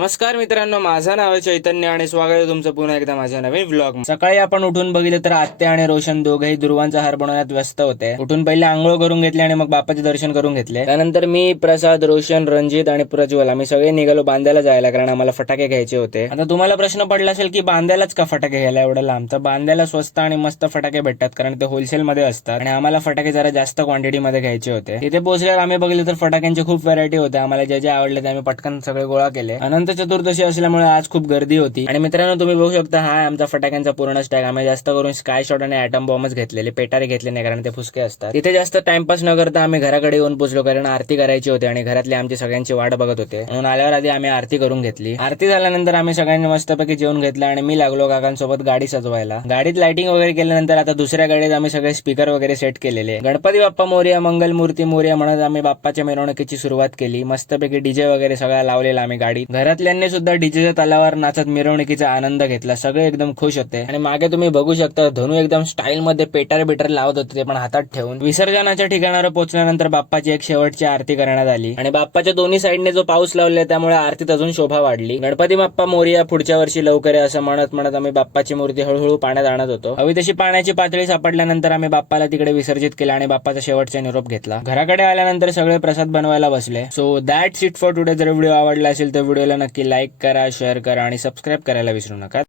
नमस्कार मित्रांनो, माझं नाव आहे चैतन्य आणि स्वागत आहे तुमचं पुन्हा एकदा माझ्या नवीन व्लॉग. सकाळी आपण उठून बघितलं तर आत्या आणि रोशन दोघेही दुर्वांचा हार बनवण्यात व्यस्त होते. उठून पहिले आंघोळ करून घेतली आणि मग बाप्पाचे दर्शन करून घेतले. त्यानंतर मी, प्रसाद, रोशन, रणजित आणि प्रज्वल आम्ही सगळे निघालो बांद्याला जायला, कारण आम्हाला फटाके घ्यायचे होते. आता तुम्हाला प्रश्न पडला असेल की बांद्यालाच का फटाके घ्यायला एवढं लांब? तर बांद्याला स्वस्त आणि मस्त फटाके भेटतात, कारण ते होलसेल मध्ये असतात आणि आम्हाला फटाके जरा जास्त क्वांटिटी मध्ये घ्यायचे होते. तिथे पोहोचल्यावर आम्ही बघितलं तर फटाक्यांची खूप व्हरायटी होते. आम्हाला जे जे आवडले ते आम्ही पटकन सगळे गोळा केले. अनंत चतुर्दशी असल्यामुळे आज खूप गर्दी होती. आणि मित्रांनो, तुम्ही बघू शकता हा आमचा फटाक्यांचा पूर्ण स्टॅक. आम्ही जास्त करून स्काय शॉट आणि ॲटम बॉम्बच घेतलेले, पेटारे घेतले नाही कारण ते फुसके असतात. तिथे जास्त टाइमपास न करता आम्ही घराकडे येऊन पोहोचलो, कारण आरती करायची होती आणि घरातले आमची सगळ्यांची वाट बघत होते. म्हणून आल्यावर आधी आम्ही आरती करून घेतली. आरती झाल्यानंतर आम्ही सगळ्यांनी मस्तपैकी जेवण घेतलं आणि मी लागलो काकांसोबत गाडी सजवायला. गाडीत लाइटिंग वगैरे केल्यानंतर आता दुसऱ्या गाडीत आम्ही सगळे स्पीकर वगैरे सेट केलेले. गणपती बाप्पा मोरया, मंगल मूर्ती मोरया म्हणत आम्ही बाप्पाच्या मिरवणुकीची सुरुवात केली. मस्तपैकी डीजे वगैरे सगळा लावलेला आम्ही गाडीत. घरातल्यांनी सुद्धा डीजेच्या तालावर नाचत मिरवणुकीचा आनंद घेतला. सगळे एकदम खुश होते. आणि मागे तुम्ही बघू शकता धनू एकदम स्टाईल मध्ये पेटार बिटर लावत होते, ते पण हातात ठेवून. विसर्जनाच्या ठिकाणावर पोहोचल्यानंतर बाप्पाची एक शेवटची आरती करण्यात आली आणि बाप्पाच्या दोन्ही साईडने जो पाऊस लावले त्यामुळे आरतीत अजून शोभा वाढली. गणपती बाप्पा मोरया, पुढच्या वर्षी लवकर आहे असं म्हणत म्हणत आम्ही बाप्पाची मूर्ती हळूहळू पाण्यात आणत होतो. हवी तशी पाण्याची पातळी सापडल्यानंतर आम्ही बाप्पाला तिकडे विसर्जित केला आणि बाप्पाचा शेवटचा निरोप घेतला. घराकडे आल्यानंतर सगळे प्रसाद बनवायला बसले. So that's it for today. जर व्हिडिओ आवडला असेल तर व्हिडिओला नक्की लाईक करा, शेअर करा आणि सबस्क्राईब करायला विसरू नका.